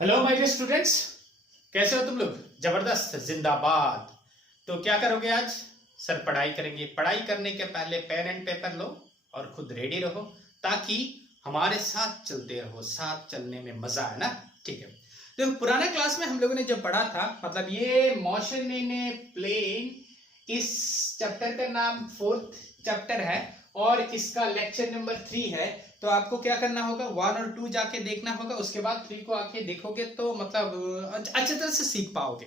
Hello my dear students, कैसे हो तुम लोग? जबरदस्त, जिंदाबाद। तो क्या करोगे आज? सर पढ़ाई करेंगे। पढ़ाई करने के पहले पेन एंड पेपर लो और खुद रेडी रहो, ताकि हमारे साथ चलते रहो। साथ चलने में मजा है ना। ठीक है, देखो पुराने क्लास में हम लोगों ने जब पढ़ा था, मतलब ये मोशन इन ए प्लेन, इस चैप्टर का नाम फोर्थ चैप्टर है और इसका लेक्चर नंबर 3 है। तो आपको क्या करना होगा, 1 और 2 जाके देखना होगा, उसके बाद 3 को आके देखोगे तो मतलब अच्छी तरह से सीख पाओगे।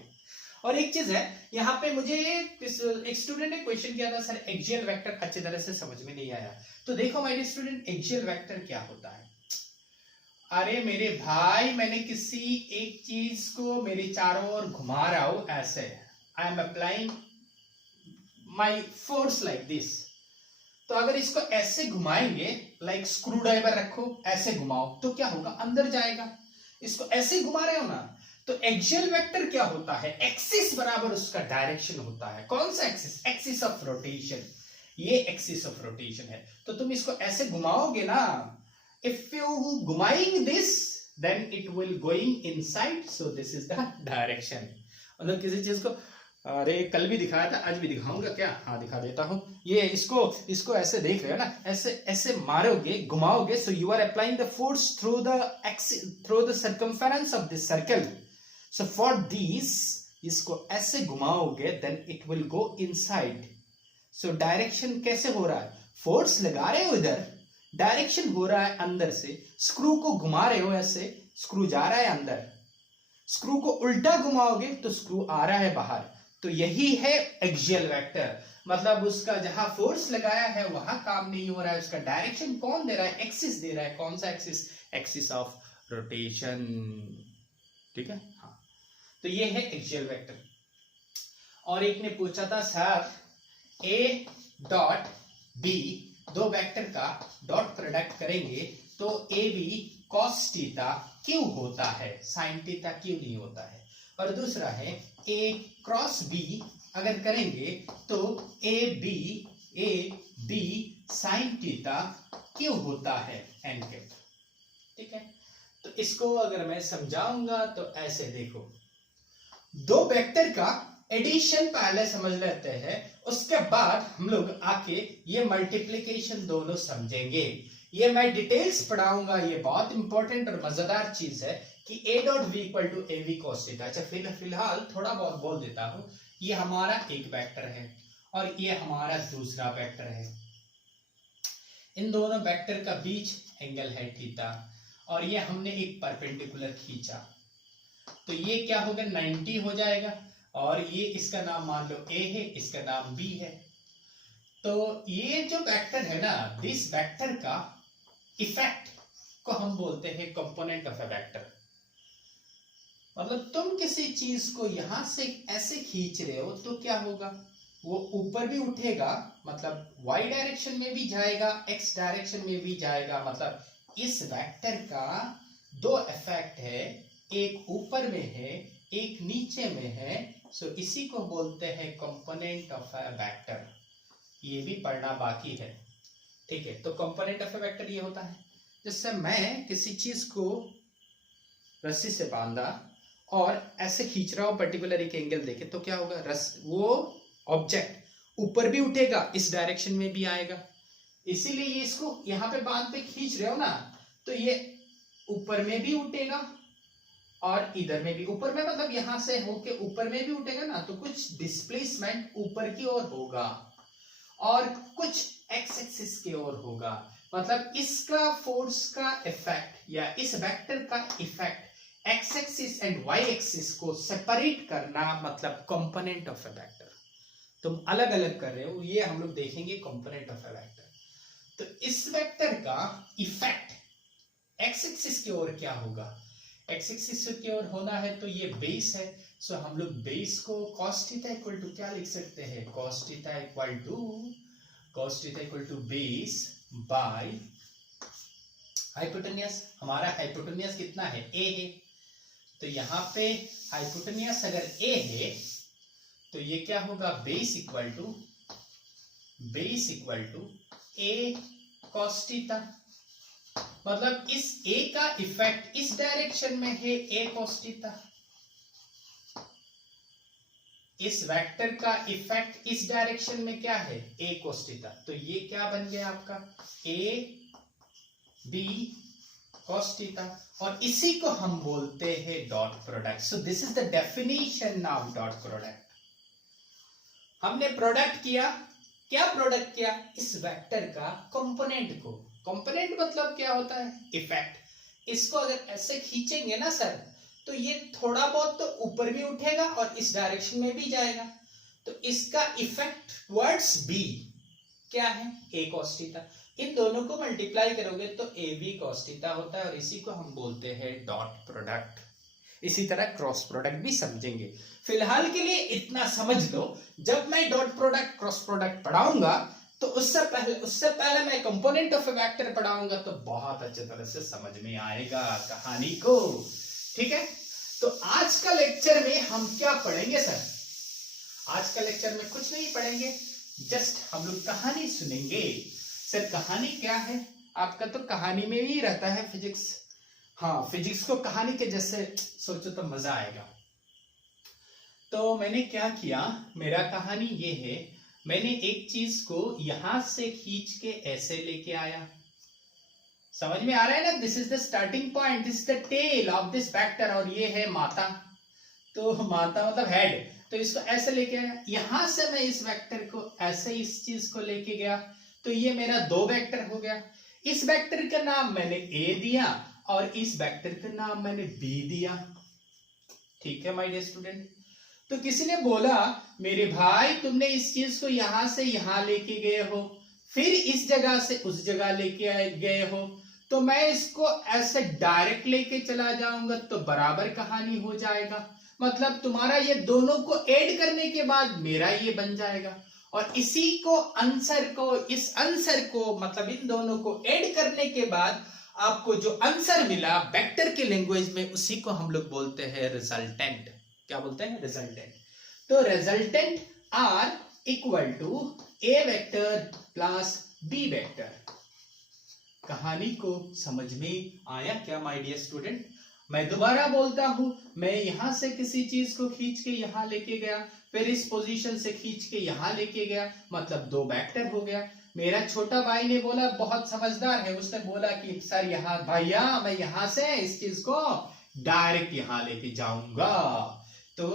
और एक चीज है, यहाँ पे मुझे एक स्टूडेंट ने क्वेश्चन किया था, सर एक्सियल वेक्टर अच्छी तरह से समझ में नहीं आया। तो देखो my dear student, axial vector क्या होता है? अरे मेरे भाई, मैंने किसी एक चीज को मेरे चारों ओर घुमा रहा हूं ऐसे, I am applying my force like this. तो अगर इसको ऐसे घुमाएंगे, लाइक स्क्रू ड्राइवर रखो, ऐसे घुमाओ तो क्या होगा, अंदर जाएगा। इसको ऐसे घुमा रहे हो ना, तो एक्सियल वेक्टर क्या होता है, एक्सिस बराबर उसका डायरेक्शन होता है। कौन सा एक्सिस? Axis of rotation. ये एक्सिस ऑफ रोटेशन है। तो तुम इसको ऐसे घुमाओगे ना, इफ यू घुमाइंग this then it will going inside, so this is the direction. मतलब किसी चीज को, अरे कल भी दिखाया था, आज भी दिखाऊंगा क्या? हाँ दिखा देता हूं। ये इसको ऐसे देख रहे हो ना, ऐसे ऐसे मारोगे, घुमाओगे, so you are applying the force through the circumference of this circle. So for this, इसको ऐसे घुमाओगे then it will go inside. So direction कैसे हो रहा है? फोर्स लगा रहे हो इधर, डायरेक्शन हो रहा है अंदर से। स्क्रू को घुमा रहे हो ऐसे, स्क्रू जा रहा है अंदर। स्क्रू को उल्टा घुमाओगे तो स्क्रू आ रहा है बाहर। तो यही है एक्सियल वेक्टर। मतलब उसका जहां फोर्स लगाया है वहां काम नहीं हो रहा है, उसका डायरेक्शन कौन दे रहा है? एक्सिस दे रहा है। कौन सा एक्सिस? Axis of rotation. ठीक है, हाँ। तो ये है एक्सियल वेक्टर। और एक ने पूछा था, सर ए डॉट बी, दो वेक्टर का डॉट प्रोडक्ट करेंगे तो ए बी कॉस थीटा क्यों होता है, साइन थीटा क्यों नहीं होता है? और दूसरा है ए क्रॉस बी अगर करेंगे तो ए बी साइन थीटा क्यों होता है, एन कैप। ठीक है, तो इसको अगर मैं समझाऊंगा तो ऐसे देखो, दो वेक्टर का एडिशन पहले समझ लेते हैं, उसके बाद हम लोग आके ये मल्टीप्लिकेशन दोनों समझेंगे। ये मैं डिटेल्स पढ़ाऊंगा, ये बहुत इंपॉर्टेंट और मजेदार चीज है कि A dot B equal to A B cos theta. अच्छा फिलहाल थोड़ा बहुत बोल देता हूं। ये हमारा एक वेक्टर है और ये हमारा दूसरा वेक्टर है। इन दोनों वेक्टर का बीच एंगल है थीटा, और ये हमने एक परपेंडिकुलर खींचा, तो ये क्या होगा, 90 हो जाएगा। और ये इसका नाम मान लो ए है, इसका नाम बी है। तो ये जो वेक्टर है ना, दिस वेक्टर का इफेक्ट को हम बोलते हैं कंपोनेंट ऑफ अ वेक्टर। मतलब तुम किसी चीज को यहां से ऐसे खींच रहे हो तो क्या होगा, वो ऊपर भी उठेगा, मतलब y डायरेक्शन में भी जाएगा, x डायरेक्शन में भी जाएगा। मतलब इस वेक्टर का दो इफेक्ट है, एक ऊपर में है, एक नीचे में है। सो इसी को बोलते हैं कंपोनेंट ऑफ अ वेक्टर। ये भी पढ़ना बाकी है। ठीक है, तो कंपोनेंट ऑफ अ वेक्टर ये होता है, जैसे मैं किसी चीज को रस्सी से बांधा और ऐसे खींच रहा हूं पर्टिकुलर एक एंगल देके, तो क्या होगा, वो ऑब्जेक्ट ऊपर भी उठेगा, इस डायरेक्शन में भी आएगा। इसीलिए ये इसको यहां पे बांध पे खींच रहे हो ना, तो ये ऊपर में भी उठेगा और इधर में भी। ऊपर में मतलब यहां से होके ऊपर में भी उठेगा ना, तो कुछ डिस्प्लेसमेंट ऊपर की ओर होगा और कुछ एक्स एक्सिस की ओर होगा। मतलब इसका फोर्स का इफेक्ट या इस वेक्टर का effect X axis and Y axis को सेपरेट करना, मतलब कंपोनेंट ऑफ अ वेक्टर। तुम अलग अलग कर रहे हो, ये हम लोग देखेंगे कंपोनेंट ऑफ अ वेक्टर। तो इस वेक्टर का इफेक्ट एक्स एक्सिस की ओर क्या होगा, एक्स एक्सिस की ओर होना है तो ये बेस है। सो हम लोग बेस को cos थीटा इक्वल टू क्या लिख सकते हैं, cos theta equal to base by hypotenuse. हमारा हाइपोटेनियस कितना है, a है। तो यहां पे हाइपोटेनियस अगर a है तो ये क्या होगा, base equal to a cos theta. मतलब इस ए का इफेक्ट इस डायरेक्शन में है ए cos थीटा, इस वेक्टर का इफेक्ट इस डायरेक्शन में क्या है ए cos थीटा। तो ये क्या बन गया आपका ए बी cos थीटा, और इसी को हम बोलते हैं dot product. So this is the definition of dot product. हमने प्रोडक्ट किया, क्या प्रोडक्ट किया, इस वेक्टर का कंपोनेंट को। कंपोनेंट मतलब क्या होता है इफेक्ट। इसको अगर ऐसे खींचेंगे ना सर, तो ये थोड़ा बहुत तो ऊपर भी उठेगा और इस डायरेक्शन में भी जाएगा। तो इसका इफेक्ट टुवर्ड्स बी क्या है ए cos थीटा। इन दोनों को मल्टीप्लाई करोगे तो ए बी cos थीटा होता है, और इसी को हम बोलते हैं डॉट प्रोडक्ट। इसी तरह क्रॉस प्रोडक्ट भी समझेंगे। फिलहाल के लिए इतना समझ लो, जब मैं डॉट प्रोडक्ट क्रॉस प्रोडक्ट पढ़ाऊंगा तो उससे पहले मैं कंपोनेंट ऑफ ए वेक्टर पढ़ाऊंगा, तो बहुत अच्छे तरह से समझ में आएगा कहानी को। ठीक है, तो आज का लेक्चर में हम क्या पढ़ेंगे सर? आज का लेक्चर में कुछ नहीं पढ़ेंगे, जस्ट हम लोग कहानी सुनेंगे। सर कहानी क्या है? आपका तो कहानी में ही रहता है फिजिक्स। हाँ, फिजिक्स को कहानी के जैसे सोचो तो मजा आएगा। तो मैंने क्या किया, मेरा कहानी ये है, मैंने एक चीज को यहां से खींच के ऐसे लेके आया। समझ में आ रहा है ना? This is the starting point, this is the tail of this vector, और ये है माता। तो माता मतलब हेड, तो इसको ऐसे लेके आया। यहां से मैं इस वेक्टर को ऐसे इस चीज को लेके गया, तो ये मेरा दो वेक्टर हो गया। इस वेक्टर का नाम मैंने ए दिया और इस वेक्टर का नाम मैंने बी दिया। ठीक है माय डियर स्टूडेंट। तो किसी ने बोला मेरे भाई तुमने इस चीज को यहां से यहां लेके गए हो, फिर इस जगह से उस जगह लेके गए हो, तो मैं इसको ऐसे डायरेक्ट लेके चला जाऊंगा तो बराबर कहानी हो जाएगा। मतलब तुम्हारा ये दोनों को ऐड करने के बाद मेरा ये बन जाएगा, और इसी को आंसर को, इस आंसर को मतलब इन दोनों को ऐड करने के बाद आपको जो आंसर मिला वेक्टर के लैंग्वेज में, उसी को हम लोग बोलते हैं रिजल्टेंट। क्या बोलते हैं? रिजल्टेंट। तो resultant R equal to A vector plus B vector. कहानी को समझ में आया क्या माय डियर स्टूडेंट? मैं दोबारा बोलता हूं, मैं यहां से किसी चीज को खींच के यहां लेके गया, फिर इस पोजीशन से खींच के यहां लेके गया, मतलब दो वेक्टर हो गया। मेरा छोटा भाई ने बोला, बहुत समझदार है, उसने बोला कि सर यहाँ भैया मैं यहां से इस चीज को डायरेक्ट यहां लेके जाऊंगा। तो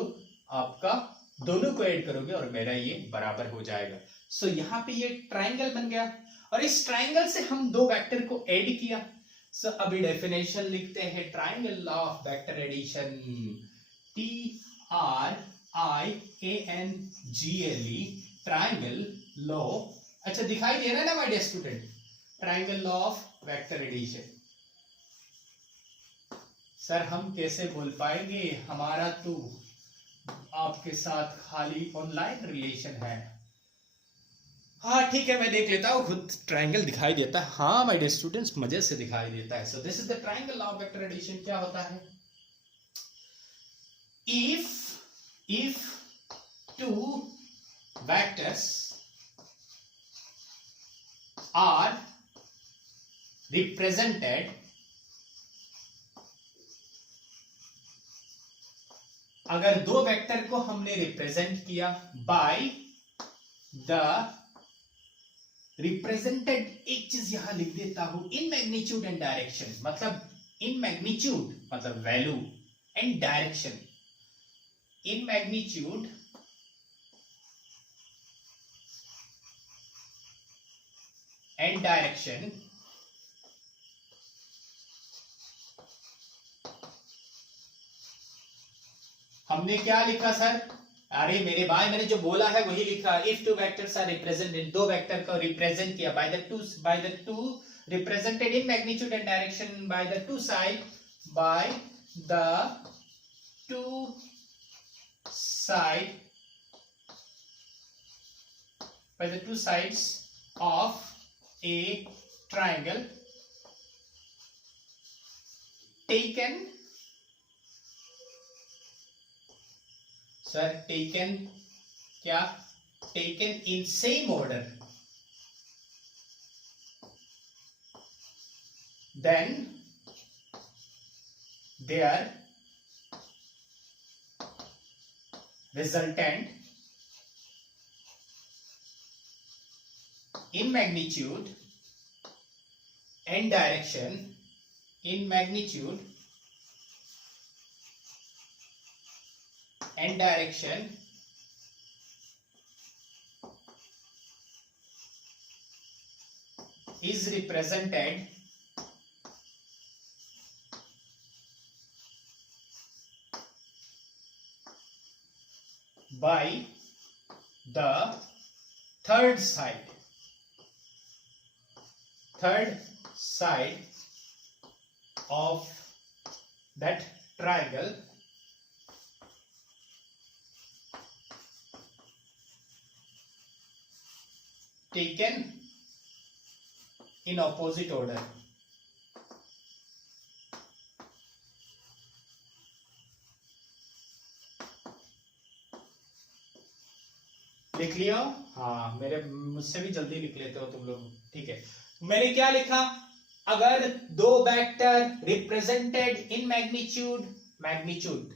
आपका दोनों को ऐड करोगे और मेरा ये बराबर हो जाएगा। सो यहाँ पे ये ट्राइंगल बन गया, और इस ट्राइंगल से हम दो वेक्टर को ऐड किया। सो अभी डेफिनेशन लिखते हैं, triangle law of vector addition, TRIANGLE, triangle law. अच्छा दिखाई दे रहा है ना my dear student? Triangle law of vector addition. Sir हम कैसे बोल पाएंगे, हमारा तो आपके साथ खाली ऑनलाइन रिलेशन है। हाँ ठीक है, मैं देख लेता हूँ, खुद ट्रायंगल दिखाई देता है। हाँ माय डियर स्टूडेंट्स, मजे से दिखाई देता है। So this is the triangle law of vector addition. क्या होता है? If two vectors are represented, अगर दो वेक्टर को हमने रिप्रेजेंट किया बाय द रिप्रेजेंटेड, एक चीज यहां लिख देता हूं, इन मैग्नीट्यूड एंड डायरेक्शन। मतलब इन मैग्नीट्यूड मतलब value, and direction. In magnitude and direction हमने क्या लिखा सर? अरे मेरे भाई, मैंने जो बोला है वही लिखा। If two vectors are represented, दो वेक्टर को रिप्रेजेंट किया by the two represented in magnitude and direction by the two side, by the two side, by the two sides of a triangle taken, sir taken क्या? Taken in same order, then their resultant in magnitude and direction in magnitude and direction is represented by the third side of that triangle taken in opposite order. लिख लिया? हाँ, मेरे मुझसे भी जल्दी लिख लेते हो तुम लोग, ठीक है। मैंने क्या लिखा? अगर दो vector represented in magnitude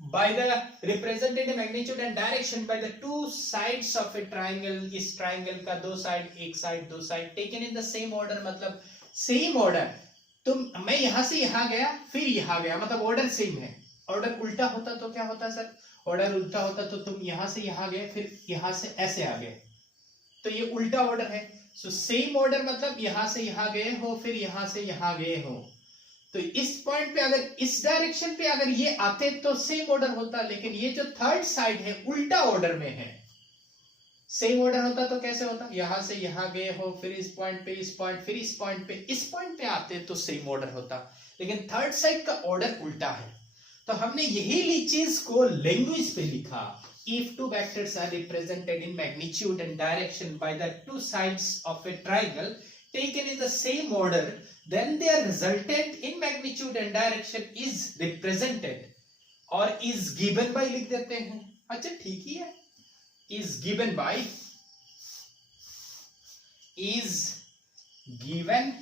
by the represented in magnitude and direction by the two sides of a triangle, इस triangle का दो साइड, एक साइड, दो side taken in the same order, मतलब सेम ऑर्डर। मैं यहां से यहां गया फिर यहां गया, मतलब ऑर्डर सेम है। ऑर्डर उल्टा होता तो क्या होता सर? ऑर्डर उल्टा होता तो तुम यहां से यहां गए फिर यहां से ऐसे आ गए, तो ये उल्टा ऑर्डर है। सो सेम ऑर्डर मतलब यहां से यहां गए हो फिर यहां से यहां गए हो, तो इस पॉइंट पे अगर इस डायरेक्शन पे अगर ये आते तो सेम ऑर्डर होता, लेकिन ये जो थर्ड साइड है उल्टा ऑर्डर में है। सेम ऑर्डर होता तो कैसे होता? यहां से यहां गए हो फिर इस पॉइंट पे, इस पॉइंट, फिर इस पॉइंट पे आते तो सेम ऑर्डर होता, लेकिन थर्ड साइड का ऑर्डर उल्टा है। तो हमने यही चीज को लैंग्वेज पे लिखा। If two vectors are represented in magnitude and direction by the two sides of a triangle taken in the same order, then their resultant in magnitude and direction is represented or is given by लिख देते हैं। अच्छा ठीक ही है, is given by, is given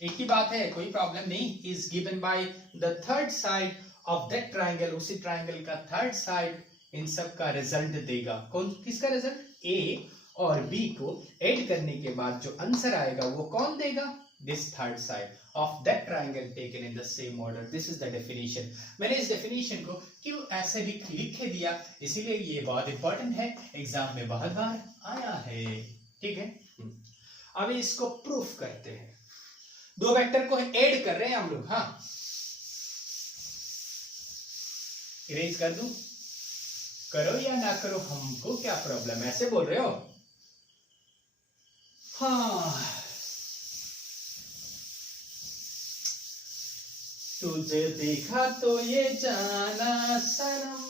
एक ही बात है, कोई प्रॉब्लम नहीं। is given by the third side of that triangle, उसी ट्राइंगल का थर्ड साइड इन सब का रिजल्ट देगा। कौन, किसका रिजल्ट? ए और बी को ऐड करने के बाद जो आंसर आएगा वो कौन देगा? This third side of that triangle taken in the same order. This is the definition. मैंने इस डेफिनेशन को क्यों ऐसे भी लिख के दिया, इसीलिए ये बहुत इंपॉर्टेंट है, एग्जाम में बहुत बार आया है, ठीक है। अब इसको प्रूफ करते हैं। दो वेक्टर को ऐड कर रहे हैं हम लोग। हाँ, इरेज कर दूं? करो या ना करो, हमको क्या प्रॉब्लम है, ऐसे बोल रहे हो? हाँ, तुझे देखा तो ये जाना सनम,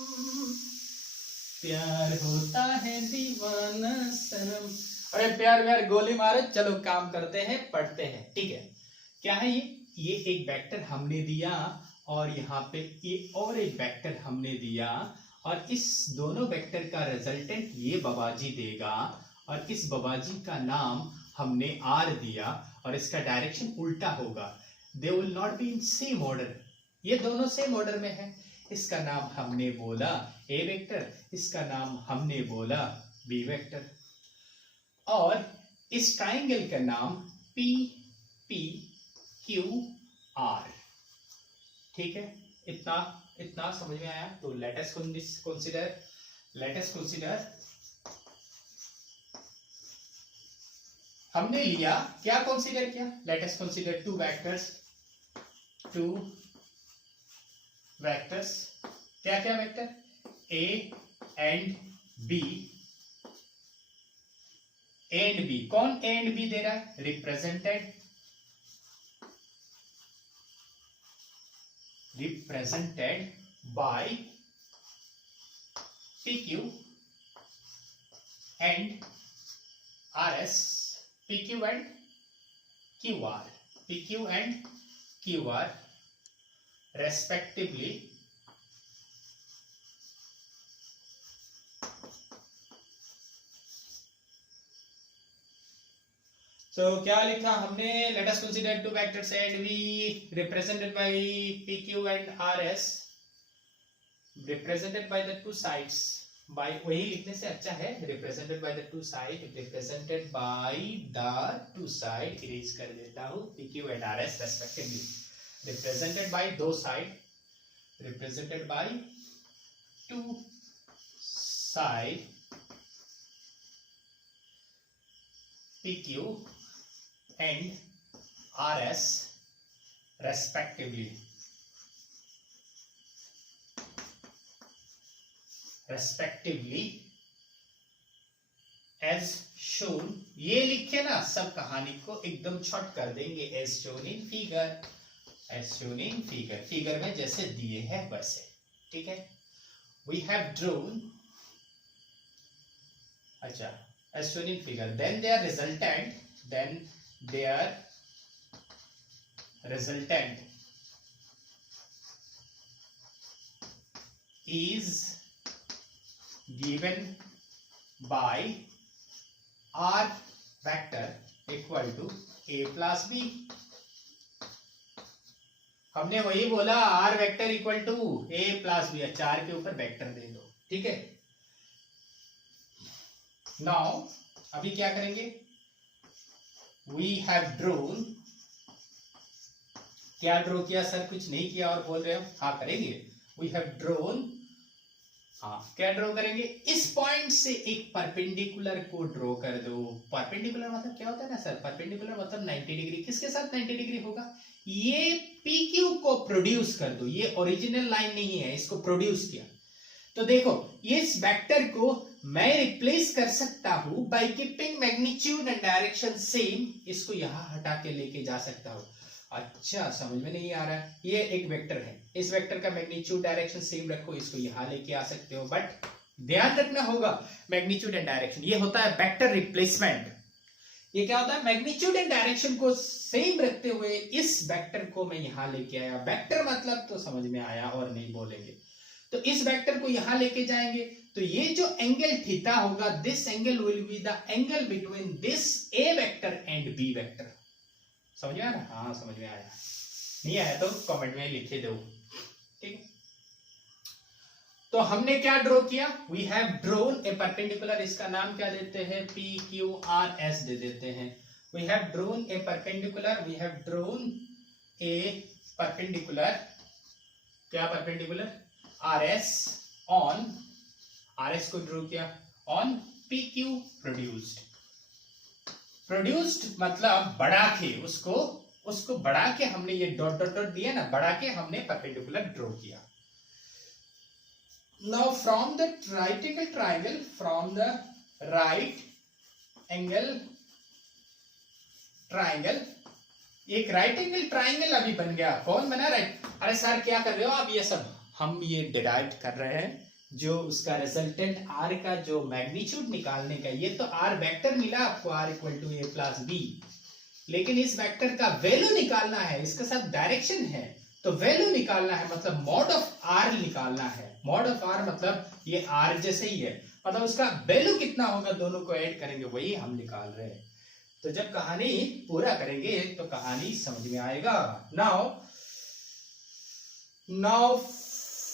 प्यार होता है दीवाना सनम। अरे प्यार व्यार गोली मारे, चलो काम करते हैं, पढ़ते हैं, ठीक है। क्या है ये एक वेक्टर हमने दिया और यहाँ पे ये और एक वेक्टर हमने दिया, और इस दोनों वेक्टर का रिजल्टेंट ये बाबाजी देगा, और इस बाबाजी का नाम हमने आर दिया, और इसका डायरेक्शन उल्टा होगा। They will not be in same order, ये दोनों सेम ऑर्डर में है। इसका नाम हमने बोला ए वेक्टर, इसका नाम हमने बोला बी वेक्टर, और इस ट्राइंगल का नाम पी पी क्यू आर, ठीक है। इतना समझ में आया? तो लेट अस कंसीडर हमने लिया, क्या कंसीडर किया? Let us consider two vectors. क्या क्या वेक्टर? A and B. कौन ए एंड बी दे रहा है? Represented by PQ and RS, PQ and QR respectively, So क्या लिखा हमने? Let us consider two vectors and V represented by PQ and RS, represented by the two sides. by वही लिखने से अच्छा है, represented by the two side, represented by the two side, erase कर देता हूँ, PQ and RS respectively, represented by दो side, represented by two side PQ and RS respectively. As shown, ये लिखे ना, सब कहानी को एकदम शॉर्ट कर देंगे. As shown in figure, as shown in figure, figure में जैसे दिए हैं वैसे, ठीक है. We have drawn, अच्छा, as shown in figure, then their resultant is given by R vector equal to A plus B. हमने वही बोला, R vector equal to A plus B, चार के ऊपर वेक्टर दे दो, ठीक है. नाउ अभी क्या करेंगे? वी हैव ड्रोन, क्या ड्रॉ किया सर? कुछ नहीं किया और बोल रहे हो? हाँ करेंगे. वी हैव ड्रोन, हाँ क्या ड्रॉ करेंगे? इस पॉइंट से एक परपेंडिकुलर को ड्रॉ कर दो. परपेंडिकुलर मतलब क्या होता है ना सर? परपेंडिकुलर मतलब 90 डिग्री. किसके साथ 90 डिग्री होगा? ये PQ को प्रोड्यूस कर दो. ये ओरिजिनल लाइन नहीं है, इसको प्रोड्यूस किया. तो देखो, इस वेक्टर को मैं रिप्लेस कर सकता हूं by keeping magnitude and direction same. इसको यहां हटा के लेके जा सकता हूं. अच्छा, समझ में नहीं आ रहा है? ये एक वेक्टर है, इस वेक्टर का मैग्नीट्यूड डायरेक्शन सेम रखो, इसको यहां लेके आ सकते हो. बट ध्यान रखना होगा, मैग्नीट्यूड एंड डायरेक्शन ये होता है वेक्टर रिप्लेसमेंट. ये क्या होता है? मैग्नीट्यूड एंड डायरेक्शन को सेम रखते हुए इस वेक्टर को मैं यहां लेके आया. वेक्टर मतलब तो समझ में आया और नहीं बोलेंगे. तो इस वेक्टर को यहां लेके जाएंगे, तो ये जो एंगल थीटा होगा, this angle will be the angle between this A vector and B vector. समझ में आया? हाँ समझ में आया. नहीं आया तो कमेंट में लिखे दो, ठीक है. तो हमने क्या ड्रॉ किया? We have drawn a perpendicular. इसका नाम क्या देते हैं? PQRS दे देते हैं. We have drawn a perpendicular, we have drawn a perpendicular, क्या परपेंडिकुलर? RS ऑन, RS को ड्रॉ किया ऑन PQ प्रोड्यूस्ड. प्रोड्यूस्ड मतलब बढ़ा के, उसको बढ़ा के हमने ये डॉट डॉट डॉट दिया ना, बढ़ा के हमने परपेंडिकुलर ड्रॉ किया. Now from the right angle triangle, from the right angle triangle, एक राइट एंगल ट्राइंगल अभी बन गया. कौन बना? राइट. अरे सर क्या कर रहे हो आप? ये सब हम ये डिराइव कर रहे हैं, जो उसका रिजल्टेंट R का जो मैग्नीट्यूड निकालने का. ये तो R वेक्टर मिला आपको, R equal to A plus B, लेकिन इस वेक्टर का वैल्यू निकालना है, इसके साथ डायरेक्शन है, तो वैल्यू निकालना है, मतलब मॉड ऑफ R निकालना है. मॉड ऑफ R मतलब ये R जैसे ही है, मतलब उसका वैल्यू कितना होगा, दोनों को ऐड करेंगे, वही हम निकाल रहे हैं. तो जब कहानी पूरा करेंगे तो कहानी समझ में आएगा. Now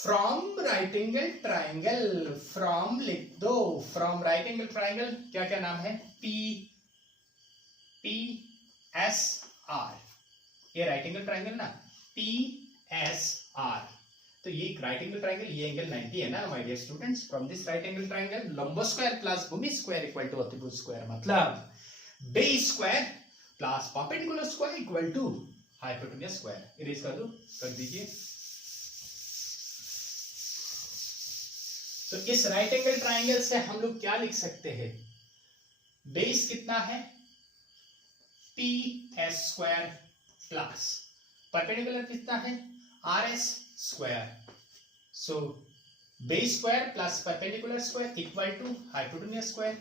from right angle triangle, from लिख दो. फ्रॉम राइट एंगल ट्राइंगल क्या क्या नाम है? PSR. ये राइट एंगल ट्राइंगल ना, PSR. तो ये राइट एंगल ट्राइंगल, ये एंगल 90 है ना my dear students. From this right angle triangle, लंबो स्क्वायर प्लस भूमि स्क्वायर इक्वल टू अतिभुज स्क्वायर, मतलब base square plus perpendicular square equal to hypotenuse square. Erase कर दो, कर दीजिए. तो इस राइट एंगल ट्राइंगल से हम लोग क्या लिख सकते हैं? बेस कितना है? PS स्क्वायर प्लस परपेंडिकुलर कितना है? RS square. So base square plus perpendicular square equal to hypotenuse square,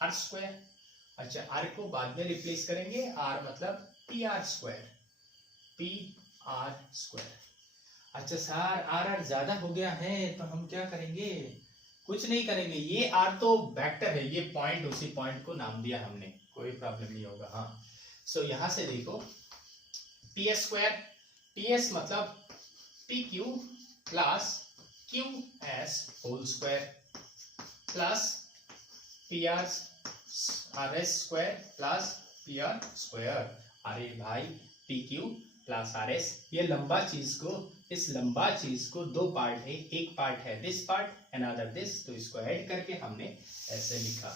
R square. अच्छा, R को बाद में रिप्लेस करेंगे, R मतलब PR स्क्वायर, PR स्क्वायर. अच्छा सर, R ज्यादा हो गया है तो हम क्या करेंगे? कुछ नहीं करेंगे, ये R तो वेक्टर है, ये पॉइंट, उसी पॉइंट को नाम दिया हमने, कोई प्रॉब्लम नहीं होगा। हाँ, सो यहां से देखो P S square, P S मतलब P Q plus Q S whole square plus P R S square plus P R square. अरे भाई P Q plus R S, ये लंबा चीज को, इस लंबा चीज को दो पार्ट है, एक पार्ट है this part and other this, तो इसको ऐड करके हमने ऐसे लिखा।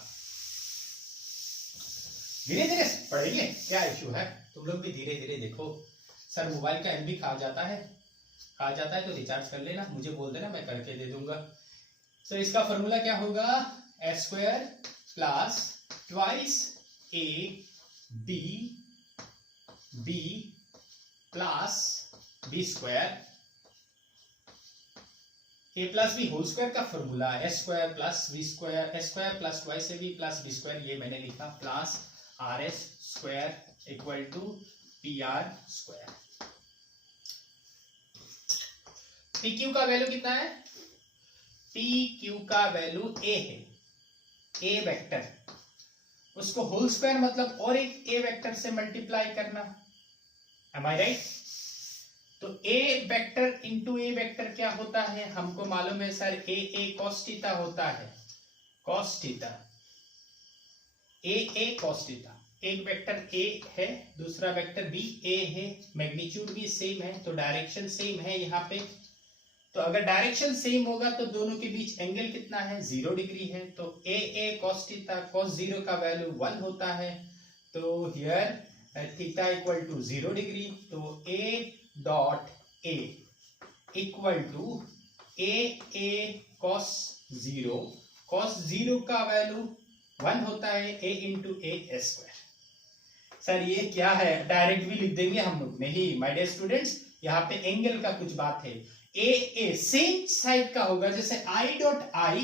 धीरे धीरे पढ़ेंगे, क्या इश्यू है, तुम लोग भी धीरे धीरे देखो। सर मोबाइल का एमबी खा जाता है तो रिचार्ज कर लेना, मुझे बोल देना, मैं करके दे दूंगा। तो इसका फॉर्मूला क्या होगा, S square plus twice A B plus B square, A plus B whole square का formula S square plus B square, S square plus twice A B plus B square, ये मैंने लिखा, plus R S square equal to P R square. P Q का value कितना है, P Q का value A है, A vector, उसको whole square मतलब और एक ए वेक्टर से मल्टीप्लाई करना, एम आई राइट। तो ए वेक्टर इंटू ए वेक्टर क्या होता है, हमको मालूम है सर, ए कॉस थीटा होता है, कॉस थीटा, ए कॉस थीटा। एक वेक्टर ए है, दूसरा वेक्टर भी ए है, मैग्नीट्यूड भी सेम है, तो डायरेक्शन सेम है यहाँ पे। तो अगर डायरेक्शन सेम होगा तो दोनों के बीच एंगल कितना है, 0 डिग्री है, तो ए कॉस थीटा, कॉस 0 का वैल्यू 1 होता है, तो here theta equal to 0 degree, तो A dot A equal to A cos 0, cos 0 का वैल्यू 1 होता है, A into A square. Sir ये क्या है, डायरेक्ट भी लिख देंगे हम लोग, नहीं माय डियर स्टूडेंट्स, यहाँ पे एंगल का कुछ बात है, ए सेम साइड का होगा, जैसे आई डॉट आई,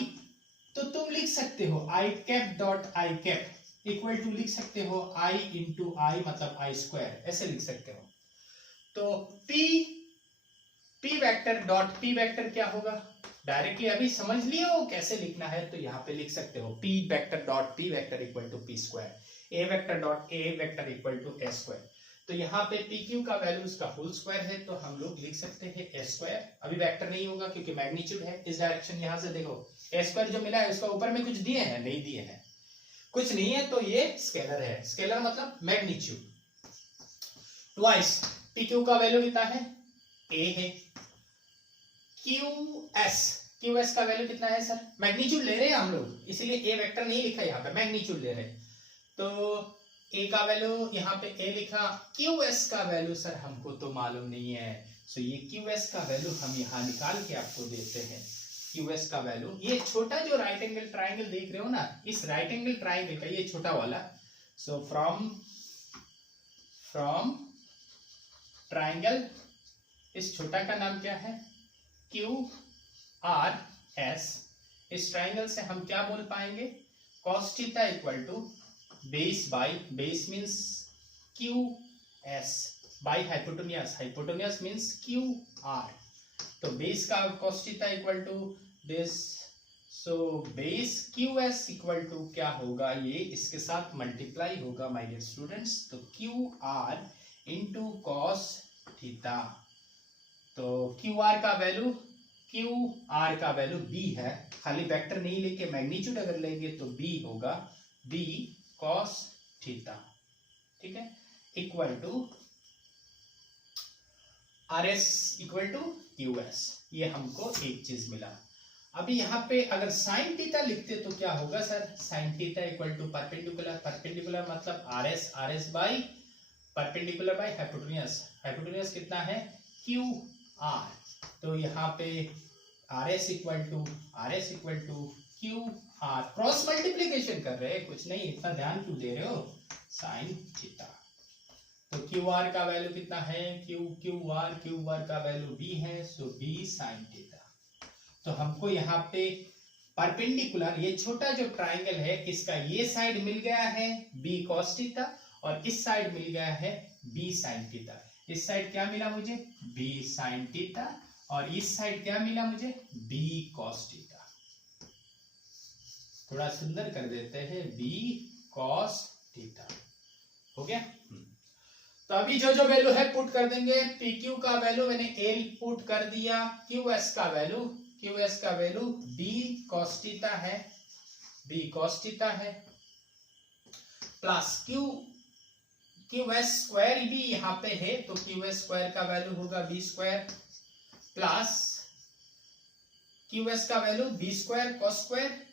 तो तुम लिख सकते हो I cap dot I cap equal to लिख सकते हो आई इंटू आई मतलब आई स्क्वायर, ऐसे लिख सकते हो। तो P vector dot P vector क्या होगा, डायरेक्टली अभी समझ लियो कैसे लिखना है, तो यहाँ पे लिख सकते हो P vector dot P vector equal to P square, A vector dot A vector equal to A square. तो यहाँ पे पी क्यू का वैल्यू इसका होल स्क्वायर है, तो हम लोग लिख सकते हैं ए स्क्वायर, अभी वेक्टर नहीं होगा क्योंकि मैग्नीट्यूड है, इस डायरेक्शन यहाँ से देखो ए स्क्वायर जो मिला है उसका ऊपर में कुछ दिए हैं, नहीं दिए हैं, कुछ नहीं है, तो ये स्केलर है, स्केलर मतलब मैग्नीट्यूड। ट्वाइस पी क्यू का वैल्यू कितना है, ए है, क्यू एस का वैल्यू कितना है सर, मैग्नीट्यूड ले रहे हैं हम लोग, इसीलिए ए वेक्टर नहीं लिखा यहाँ पे, मैग्नीट्यूड ले रहे हैं, तो ए का वैल्यू यहाँ पे ए लिखा, क्यू एस का वैल्यू सर हमको तो मालूम नहीं है, सो ये क्यू एस का वैल्यू हम यहाँ निकाल के आपको देते हैं। क्यू एस का वैल्यू, ये छोटा जो राइट एंगल ट्राइंगल देख रहे हो ना, इस राइट एंगल ट्राइंगल का ये छोटा वाला, सो फ्रॉम ट्राइंगल, इस छोटा का नाम क्या है, क्यू आर एस, इस ट्राइंगल से हम क्या बोल पाएंगे, cos theta equal to base by, base means Q S by hypotenuse, hypotenuse means Q R, तो बेस का cos theta equal to this, so base Q S equal to क्या होगा, ये इसके साथ मल्टीप्लाई होगा माय डियर स्टूडेंट्स, तो Q R into cos theta, तो क्यू आर का वैल्यू बी है, खाली वेक्टर नहीं लेके मैग्नीट्यूड अगर लेंगे तो बी होगा, बी कॉस थीटा, ठीक है, equal to R S equal to Q S, ये हमको एक चीज मिला। अभी यहाँ पे अगर साइन थीटा लिखते तो क्या होगा sir, sine theta equal to perpendicular, perpendicular मतलब R S by perpendicular by hypotenuse, hypotenuse कितना है क्यू आर, तो यहाँ पे R S equal to Q R, cross multiplication कर रहे हैं, कुछ नहीं, इतना ध्यान क्यों दे रहे हो, साइन थीटा, तो क्यू आर का वैल्यू कितना है, क्यू आर का वैल्यू बी है, सो बी साइन थीटा। तो हमको यहाँ पे परपेंडिकुलर, ये छोटा जो ट्राइंगल है इसका ये साइड मिल गया है बी कॉस थीटा, और इस साइड मिल गया है बी साइन थीटा, इस साइड क्या मिला मुझे, बी साइन थीटा, और इस साइड क्या मिला मुझे, बी कॉस थीटा। थोड़ा सुंदर कर देते हैं, बी कॉस थीटा। हो गया। तो अभी जो जो वैल्यू है पुट कर देंगे। पी क्यू का वैल्यू मैंने एल पुट कर दिया, क्यू एस का वैल्यू बी कॉस थीटा है, प्लस क्यू एस स्क्वायर भी यहाँ पे है, तो क्यू एस स्क्वायर का वैल्यू होगा B square, plus Q S का value B square cos square.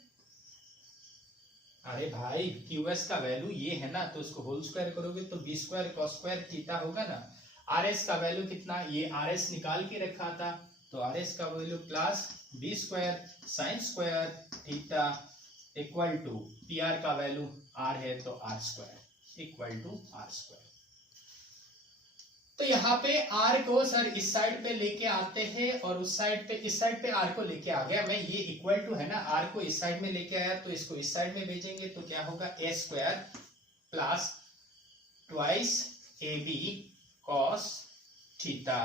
अरे भाई क्यू एस का वैल्यू ये है ना, तो उसको होल स्क्वायर करोगे तो B square cos square theta होगा ना। आर एस का वैल्यू कितना, ये आर एस निकाल के रखा था, तो आर एस का value plus B square sine square theta equal to P R का वैल्यू आर है तो R square equal to R square. तो यहाँ पे आर को सर इस साइड पे लेके आते हैं और उस साइड पे, इस साइड पे आर को लेके आ गया मैं, ये इक्वल टू है ना, आर को इस साइड में लेके आया तो इसको इस साइड में भेजेंगे तो क्या होगा A square plus twice A B cos theta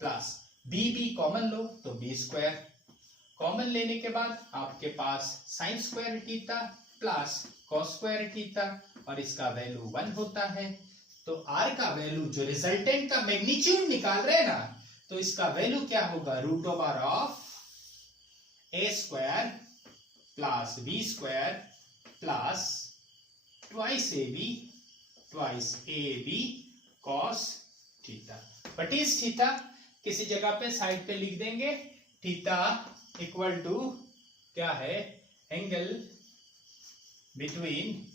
plus B common लो तो बी स्क्वायर, कॉमन लेने के बाद आपके पास sine square theta plus cos square theta और इसका वैल्यू 1 होता है। तो r का वैल्यू जो रिजल्टेंट का मैग्नीट्यूड निकाल रहे हैं ना, तो इसका वैल्यू क्या होगा, root over of A square plus B square plus twice A B cos theta. What is theta, किसी जगह पे साइड पे लिख देंगे, थीटा इक्वल टू क्या है, एंगल बिटवीन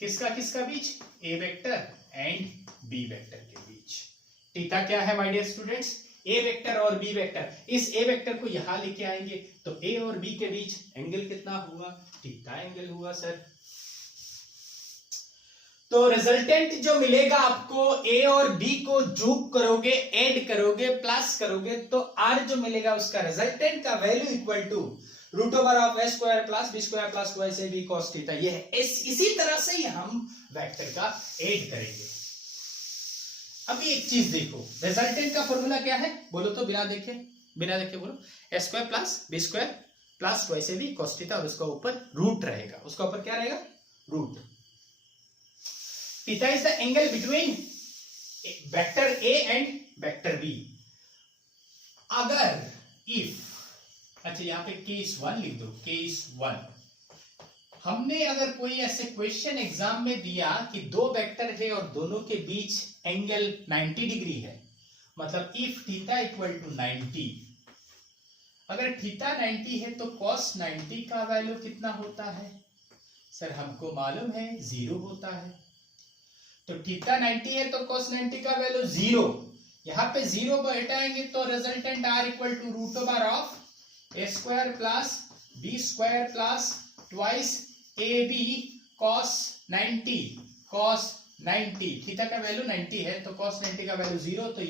किसका बीच, A vector and B vector के बीच। थीटा क्या है my dear students, A vector और बी वेक्टर। इस ए वेक्टर को यहां लेके आएंगे तो ए और बी के बीच एंगल कितना हुआ, थीटा एंगल हुआ सर। तो रिजल्टेंट जो मिलेगा आपको, ए और बी को जोड़ करोगे, ऐड करोगे, प्लस करोगे तो आर जो मिलेगा उसका रिजल्टेंट का value equal to root over of A square plus B square plus twice A B cos theta. ये है, इसी तरह से ही हम वेक्टर का ऐड करेंगे। अभी एक चीज देखो, रिजल्टेंट का फॉर्मूला क्या है बोलो तो, बिना देखे बोलो, A square plus B square plus twice A B cos theta और उसका ऊपर रूट रहेगा, उसका ऊपर क्या रहेगा, root. Theta is the angle between vector A and vector B. अगर इफ, अच्छा यहाँ पे केस 1 लिख दो, केस 1। हमने अगर कोई ऐसे क्वेश्चन एग्जाम में दिया कि दो वेक्टर है और दोनों के बीच एंगल 90 डिग्री है, मतलब इफ थीटा इक्वल टू 90, अगर थीटा 90 है तो cos 90 का वैल्यू कितना होता है सर, हमको मालूम है 0 होता है। तो थीटा 90 है तो cos 90 का वैल्यू 0, यहाँ पे 0 को हटाएंगे तो resultant r equal to root over of A square plus B square plus twice A B cos 90, theta का वैल्यू 90 है तो cos 90 का वैल्यू 0, तो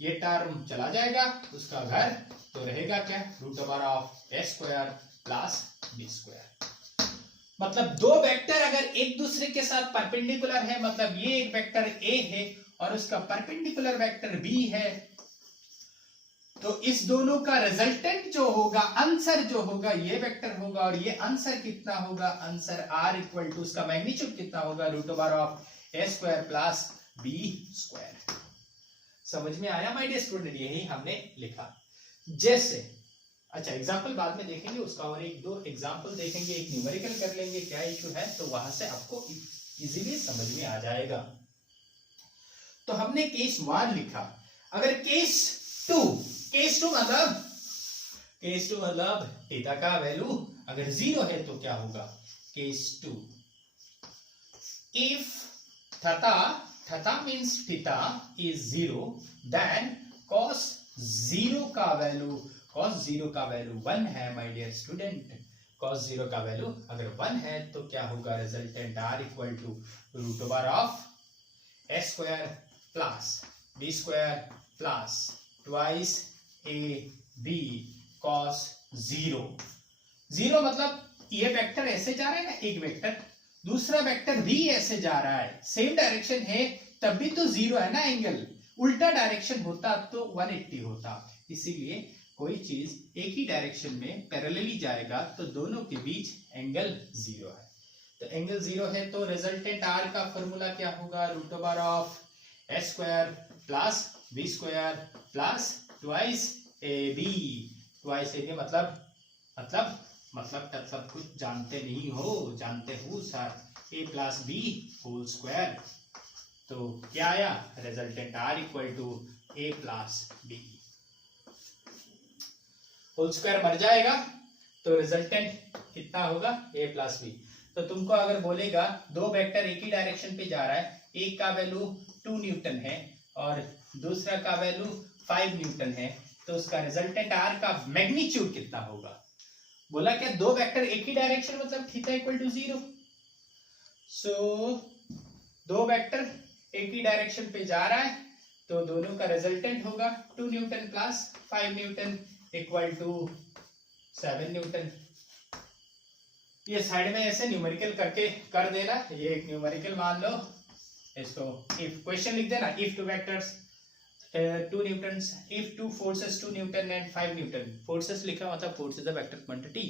ये टर्म चला जाएगा, उसका घर तो रहेगा क्या, root over of A square plus B square. मतलब दो वेक्टर अगर एक दूसरे के साथ परपेंडिकुलर है, मतलब ये एक वेक्टर ए है और उसका परपेंडिकुलर वेक्टर बी है, तो इस दोनों का रिजल्टेंट जो होगा, आंसर जो होगा ये वेक्टर होगा और ये आंसर कितना होगा, आंसर r इक्वल टू उसका मैग्नीट्यूड कितना होगा, root over of A square plus B square. समझ में आया माय डियर स्टूडेंट, यही हमने लिखा। जैसे अच्छा एग्जाम्पल बाद में देखेंगे उसका, और एक दो एग्जाम्पल देखेंगे, एक न्यूमेरिकल कर लेंगे क्या इशू है, तो वहां से आपको इजीली समझ में आ जाएगा। तो हमने केस 1 लिखा। अगर केस 2 मतलब थीटा का वैल्यू अगर 0 है तो क्या होगा, case 2 if theta means theta is 0 then cos 0 का वैल्यू 1 है माय डियर स्टूडेंट। cos 0 का वैल्यू अगर 1 है तो क्या होगा, resultant r equal to root over of A square plus B square plus twice A B cos 0 मतलब ये वेक्टर ऐसे जा रहा है ना, एक वेक्टर, दूसरा वेक्टर भी ऐसे जा रहा है, सेम डायरेक्शन है, तब भी तो 0 है ना एंगल, उल्टा डायरेक्शन होता तो 180 होता। इसीलिए कोई चीज एक ही डायरेक्शन में पैरेलली जाएगा तो दोनों के बीच एंगल 0 है। तो एंगल 0 है, तो रिजल्टेंट आर का फॉर्मूला क्या होगा, root over of S square plus B square plus twice A B. Twice A B मतलब कुछ जानते नहीं हो, जानते हो sir, A plus B whole square. तो क्या आया, resultant R equal to A plus B whole square मर जाएगा, तो रिजल्टेंट कितना होगा, ए प्लस बी। तो तुमको अगर बोलेगा दो वेक्टर एक ही डायरेक्शन पे जा रहा है, एक का वैल्यू 2 न्यूटन है और दूसरा का वैल्यू 5 न्यूटन है, तो उसका रिजल्टेंट आर का मैग्नीट्यूड कितना होगा। बोला क्या, दो वेक्टर एक ही डायरेक्शन मतलब थीटा इक्वल टू 0। सो दो वेक्टर एक ही डायरेक्शन पे जा रहा है, तो दोनों का रिजल्टेंट होगा 2 newton plus 5 newton equal to 7 newton. ये साइड में ऐसे न्यूमेरिकल करके कर देना, ये एक न्यूमेरिकल मान लो, इसको इफ क्वेश्चन लिख देना, if two vectors 2 Newton's, if two forces 2 Newton and 5 Newton, forces लिखा मतलब force is the vector quantity,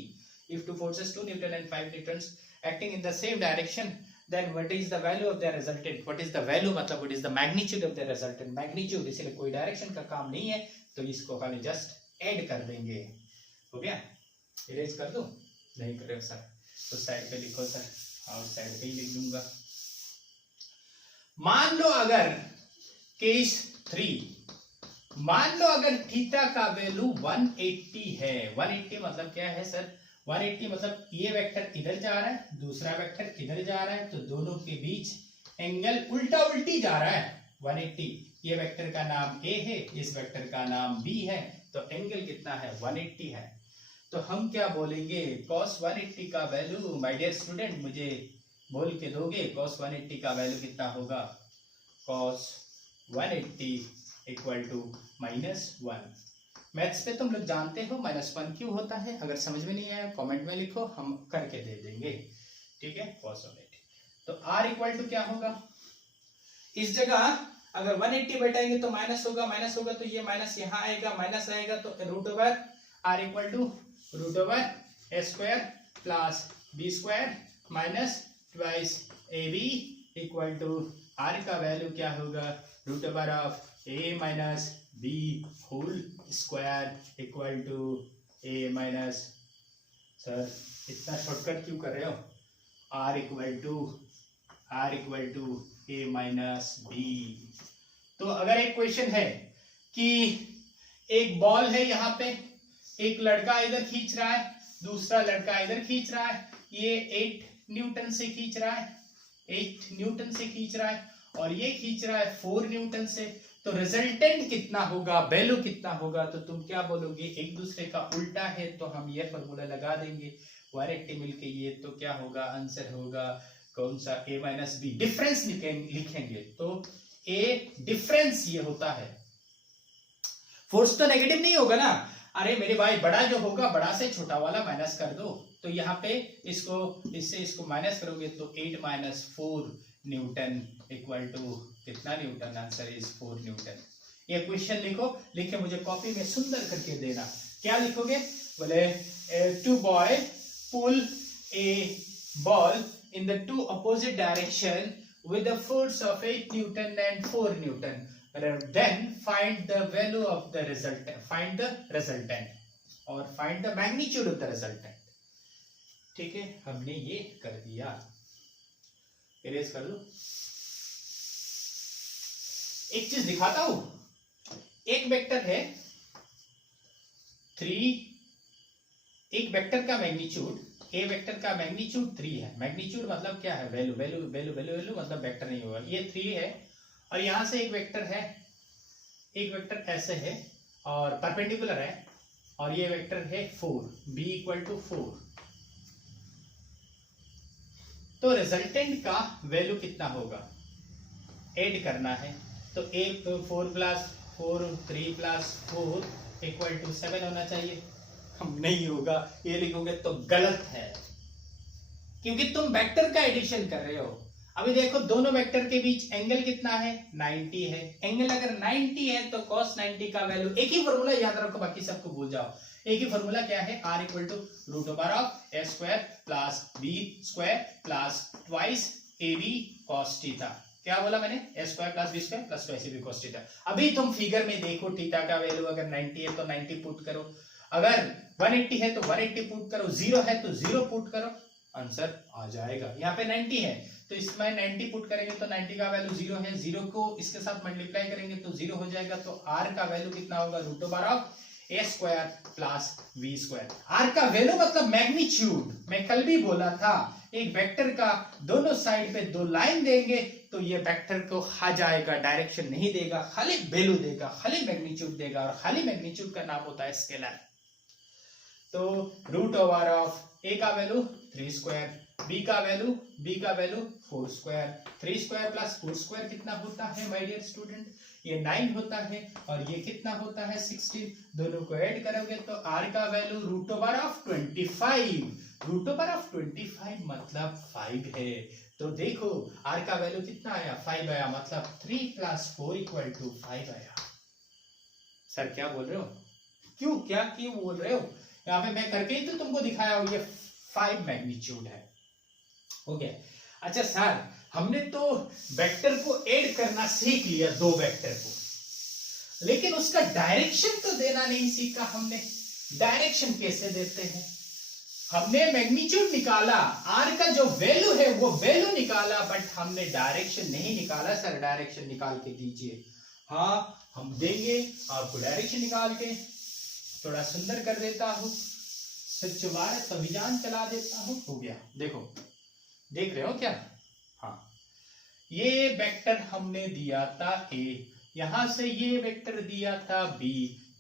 if two forces 2 Newton and 5 Newton's acting in the same direction, then what is the value of their resultant, what is the value मतलब what is the magnitude of their resultant, magnitude इसलिए कोई direction का काम नहीं है, तो इसको खाली जस्ट ऐड कर देंगे। हो गया, इरेज कर दो, नहीं कर रहे सर तो साइड पे लिखो सर, और साइड पे ही लिख दूंगा। मान लो अगर केस 3, मान लो अगर थीटा का वैल्यू 180 है, 180 मतलब क्या है सर, 180 मतलब ये वेक्टर इधर जा रहा है, दूसरा वेक्टर इधर जा रहा है, तो दोनों के बीच एंगल उल्टा उल्टी जा रहा है 180। ये वेक्टर का नाम A है, इस वेक्टर का नाम B है, तो एंगल कितना है, 180 है। तो हम क्या बोलेंगे, cos 180 का वैल्यू, माय डियर स्टूडेंट मुझे बोल के दोगे, cos 180 का वैल्यू कितना होगा, cos 180 इक्वल टू -1। मैथ्स पे तुम लोग जानते हो -1 क्यों होता है, अगर समझ में नहीं आया कमेंट में लिखो, हम करके दे देंगे, ठीक है। cos 180, तो r इक्वल टू क्या होगा, इस जगह अगर 180 बैठाएंगे तो माइनस होगा तो ये माइनस यहाँ आएगा, माइनस आएगा, तो root over r equal to root over A square plus B square minus twice A B equal to r का वैल्यू क्या होगा, root over of a minus B whole square equal to a minus, sir इतना shortcut क्यों कर रहे हो, r equal to a minus B. तो अगर एक क्वेश्चन है कि एक बॉल है यहाँ पे, एक लड़का इधर खींच रहा है, दूसरा लड़का इधर खींच रहा है, ये 8 न्यूटन से खींच रहा है, 8 न्यूटन से खींच रहा है, और ये खींच रहा है 4 न्यूटन से, तो रिजल्टेंट कितना होगा, वैल्यू कितना होगा, तो तुम क्या बोलोगे, एक दूसरे का उल्टा है, तो हम ये फॉर्मूला लगा देंगे 180 मिलके ये, तो क्या होगा, आंसर होगा कौन सा, a माइनस बी, डिफरेंस लिखेंगे, तो a डिफरेंस ये होता है, फोर्स तो नेगेटिव नहीं होगा ना, अरे मेरे भाई बड़ा जो होगा, बड़ा से छोटा वाला माइनस कर दो, तो यहाँ पे इसको इससे इसको माइनस करोगे तो 8 माइनस 4 न्यूटन इक्वल टू कितना न्यूटन, आंसर इज 4 न्यूटन। ये क्वेश्चन लिखो, लिखे मुझे कॉपी में सुंदर करके देना, क्या लिखोगे, बोले 2 boy pull A ball in the 2 opposite direction with the force of 8 Newton and 4 Newton. Then find the value of the resultant. Find the resultant or find the magnitude of the resultant. ठीक है, हमने ये कर दिया, erase कर लो। एक चीज दिखाता हूं, एक वेक्टर है 3, एक वेक्टर का मैग्नीट्यूड, ए वेक्टर का मैग्नीट्यूड 3 है, मैग्नीट्यूड मतलब क्या है, value value value value value मतलब वेक्टर नहीं होगा, ये 3 है, और यहां से एक वेक्टर है, एक वेक्टर ऐसे है और परपेंडिकुलर है, और ये वेक्टर है 4, b इक्वल टू 4, तो रिजल्टेंट का वैल्यू कितना होगा, ऐड करना है, तो 4 प्लस 4 3 प्लस 4 इक्वल टू 7 होना चाहिए, नहीं होगा, ये लिखोगे तो गलत है, क्योंकि तुम वेक्टर का एडिशन कर रहे हो, अभी देखो दोनों वेक्टर के बीच एंगल कितना है, 90 है। एंगल अगर 90 है तो cos 90 का वैल्यू, एक ही फॉर्मूला याद रखो, बाकी सबको भूल जाओ। एक ही फॉर्मूला क्या है, r equal to root over of a square plus b square plus twice ab cos theta. क्या बोला मैंने, a square plus b square plus twice ab cos theta. अभी तुम फिगर में देखो थीटा का वैल्यू अगर 90 है तो 90 पुट करो, अगर 180 है तो 180 पुट करो, 0 है तो 0 पुट करो, आंसर आ जाएगा। यहाँ पे 90 है तो इसमें 90 पुट करेंगे तो 90 का वैल्यू 0 है, 0 को इसके साथ मल्टीप्लाई करेंगे तो 0 हो जाएगा। तो r का वैल्यू कितना होगा, root over of a square plus v square. r का वैल्यू मतलब मैग्नीट्यूड, मैं कल भी बोला था एक वेक्टर का दोनों साइड पे दो लाइन देंगे तो ये वेक्टर को खा जाएगा, डायरेक्शन नहीं देगा, खाली वैल्यू देगा, खाली मैग्नीट्यूड देगा, और खाली मैग्नीट्यूड का नाम होता है स्केलर। तो रूट ओवर ऑफ a का वैल्यू 3 स्क्वायर, b का value 4 square, 3 square plus 4 square कितना होता है माय डियर स्टूडेंट, ये 9 होता है, और ये कितना होता है 16। दोनों को ऐड करोगे तो r का value root over of 25, root over of 25 मतलब 5 है। तो देखो r का वैल्यू कितना आया, 5 आया, मतलब 3 प्लस 4 इक्वल टू 5 आया। सर क्या बोल रहे हो, क्यों बोल रहे हो, यहाँ पे मैं करके ही तो तुमको दिखाया हूं, ये 5 मैग्नीट्यूड है। हो गया। अच्छा सर हमने तो वेक्टर को ऐड करना सीख लिया, दो वेक्टर को, लेकिन उसका डायरेक्शन तो देना नहीं सीखा हमने। डायरेक्शन कैसे देते हैं, हमने मैग्नीट्यूड निकाला, r का जो वैल्यू है वो वैल्यू निकाला, बट हमने डायरेक्शन नहीं निकाला। सर डायरेक्शन निकाल के दीजिए। हाँ हम देंगे आपको डायरेक्शन निकाल के, थोड़ा सुंदर कर देता हूं, स्वच्छ भारत अभियान चला देता हूं। हो गया, देखो देख रहे हो क्या, हाँ ये वेक्टर हमने दिया था a, यहां से ये वेक्टर दिया था b,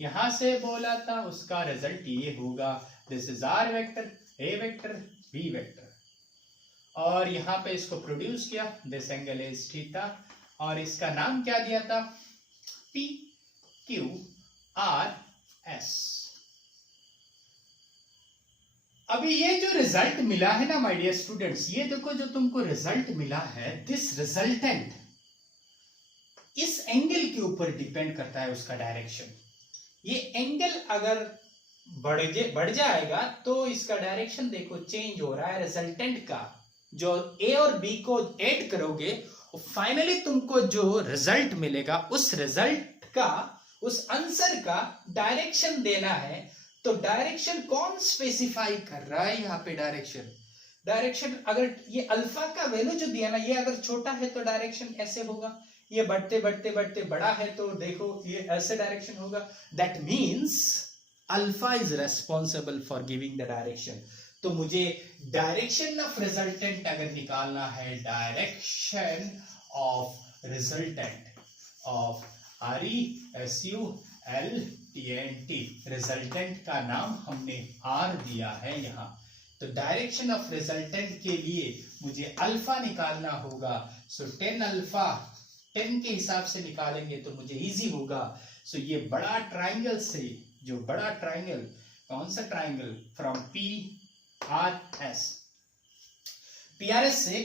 यहां से बोला था उसका रिजल्ट ये होगा। This is R vector, a vector, b vector, और यहां पे इसको प्रोड्यूस किया, दिस एंगल इज थीटा, और इसका नाम क्या दिया था, p q r s। अभी ये जो रिजल्ट मिला है ना माय डियर स्टूडेंट्स, ये देखो जो तुमको रिजल्ट मिला है, दिस रिजल्टेंट इस एंगल के ऊपर डिपेंड करता है उसका डायरेक्शन। ये एंगल अगर बढ़ जाएगा तो इसका डायरेक्शन देखो चेंज हो रहा है। रिजल्टेंट का जो ए और बी को ऐड करोगे, फाइनली तुमको जो रिजल्ट मिलेगा, उस रिजल्ट का, उस आंसर का डायरेक्शन देना है। तो डायरेक्शन कौन स्पेसिफाई कर रहा है यहाँ पे, डायरेक्शन अगर ये अल्फा का वैल्यू जो दिया ना, ये अगर छोटा है तो डायरेक्शन ऐसे होगा, ये बढ़ते बढ़ते बढ़ते बड़ा है तो देखो ये ऐसे डायरेक्शन होगा। That means alpha is responsible for giving the direction. तो मुझे डायरेक्शन ऑफ रिजल्टेंट अगर निकालना है, direction of resultant of RESULTANT, resultant का नाम हमने R दिया है यहाँ। तो डायरेक्शन ऑफ रिजल्टेंट के लिए मुझे अल्फा निकालना होगा। सो 10 अल्फा 10 के हिसाब से निकालेंगे तो मुझे इजी होगा। सो ये बड़ा ट्राइंगल से, जो बड़ा ट्राइंगल, कौन सा ट्राइंगल, फ्रॉम PRS, PRS से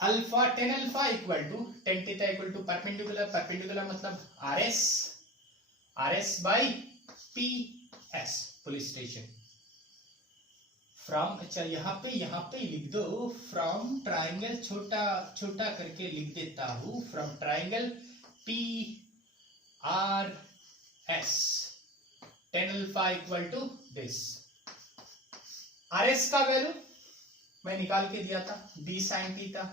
alpha 10 alpha equal to 10 theta equal to perpendicular मतलब RS by PS, police station. From, अच्छा यहाँ पे लिख दो, फ्रॉम ट्राइंगल, छोटा करके लिख देता हूं, from triangle PRS 10 alpha equal to this. RS का वैल्यू मैं निकाल के दिया था, b sin थीटा।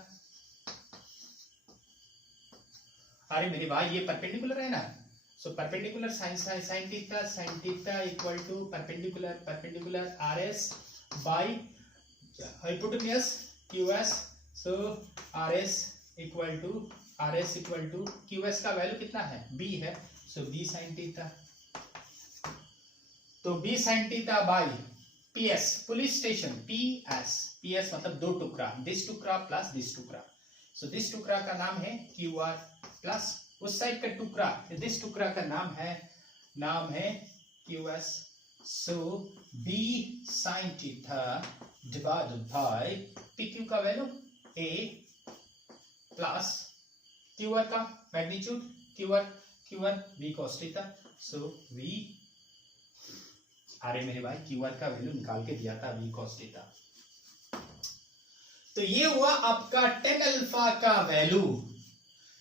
अरे मेरे भाई ये परपेंडिकुलर है ना, so perpendicular sin theta equal to perpendicular RS by hypotenuse QS। So RS equal to QS का वैल्यू कितना है, b है, सो b sin थीटा। तो b sin theta by PS, police station, PS मतलब दो टुकड़ा, दिस टुकड़ा plus this टुकड़ा। सो दिस टुकड़ा का नाम है QR प्लस उस साइड का टुकड़ा, दिस टुकड़ा का नाम है QS। So B sin theta divided by PQ का value A plus Q R का magnitude Q R V cos theta. So we अरे मेरे भाई क्यू आर का वैल्यू निकाल के दिया था वी cos थीटा। तो ये हुआ आपका tan अल्फा का वैल्यू।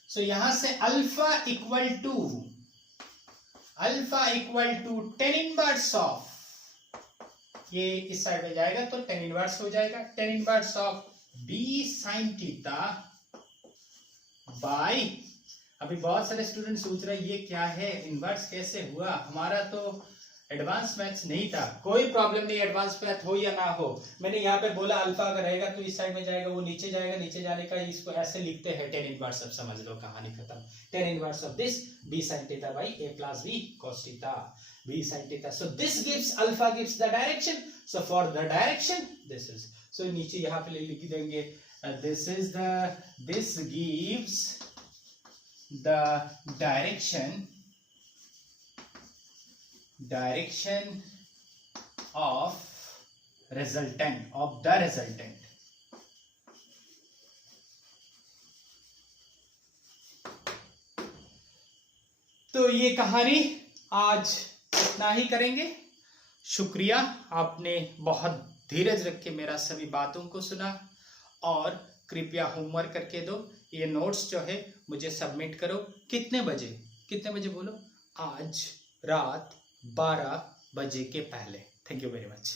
सो यहां से alpha equal to tan inverse of, ये इस साइड में जाएगा तो tan इनवर्स हो जाएगा, tan inverse of b sin theta by, अभी बहुत सारे स्टूडेंट सोच रहे हैं ये क्या है, इनवर्स कैसे हुआ, हमारा तो एडवांस मैथ्स नहीं था। कोई प्रॉब्लम नहीं, एडवांस मैथ हो या ना हो। मैंने यहाँ पे बोला अल्फा अगर रहेगा तो इस साइड में जाएगा, वो नीचे जाएगा, नीचे जाने का इसको ऐसे लिखते हैं tan इनवर्स। अब समझ लो कहानी खत्म। tan inverse of this b sin theta by a plus b cos theta, b sin theta. So this gives alpha gives the direction. So for the direction this is, so नीचे यहाँ पे लिख देंगे this gives the direction of the resultant। तो ये कहानी आज इतना ही करेंगे। शुक्रिया, आपने बहुत धीरज रख के मेरा सभी बातों को सुना, और कृपया होमवर्क करके दो। ये नोट्स जो है मुझे सबमिट करो। कितने बजे बोलो? आज रात 12 बजे के पहले। Thank you very much.